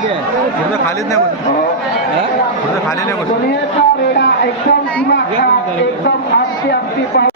गुलाबी आहे खाली खालीच नाही बसली पूर्ण खाली नाही बसली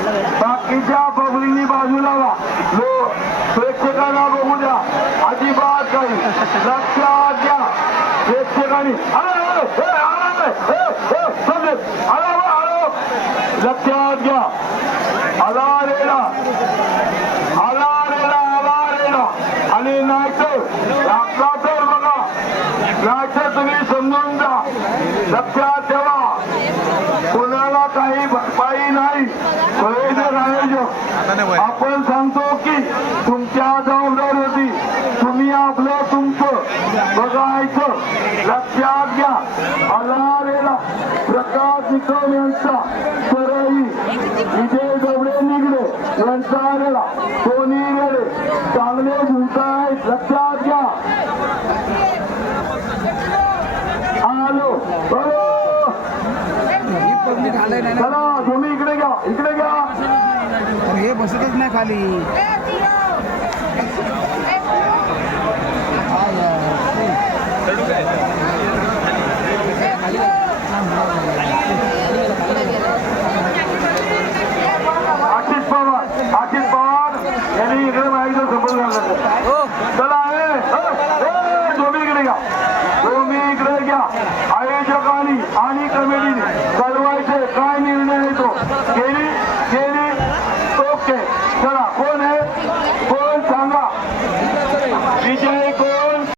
बाकीचा बबलीनी बाजूला वा लो प्रेक्षकांना बघू द्या बात काही लक्षा आज्ञा प्रेक्षकांनी आलो आलो हे आलो हे हे सुनिस आलो आलो लक्षा आज्ञा आलो रेला आलो रेला आलो रेला आणि नाईक आपला तर बघा नाईक तुम्ही समजून जा लक्षा जेव्हा कोणाला काही बघा आपण सांगतो की तुमच्या जबाबदारी होती तुम्ही आपलं तुमचं बघायचं लक्षात घ्या अलारेला प्रकाश निकम यांचा सरही विजय डबडे निगडे यांचा कोणी वेळे चांगले भूमिका लक्षात घ्या सोनी इकडे घ्या इकडे घ्या हे बसतच नाही खाली आशिष पवार आशिष पवार यांनी चला आहे दोन्ही इकडे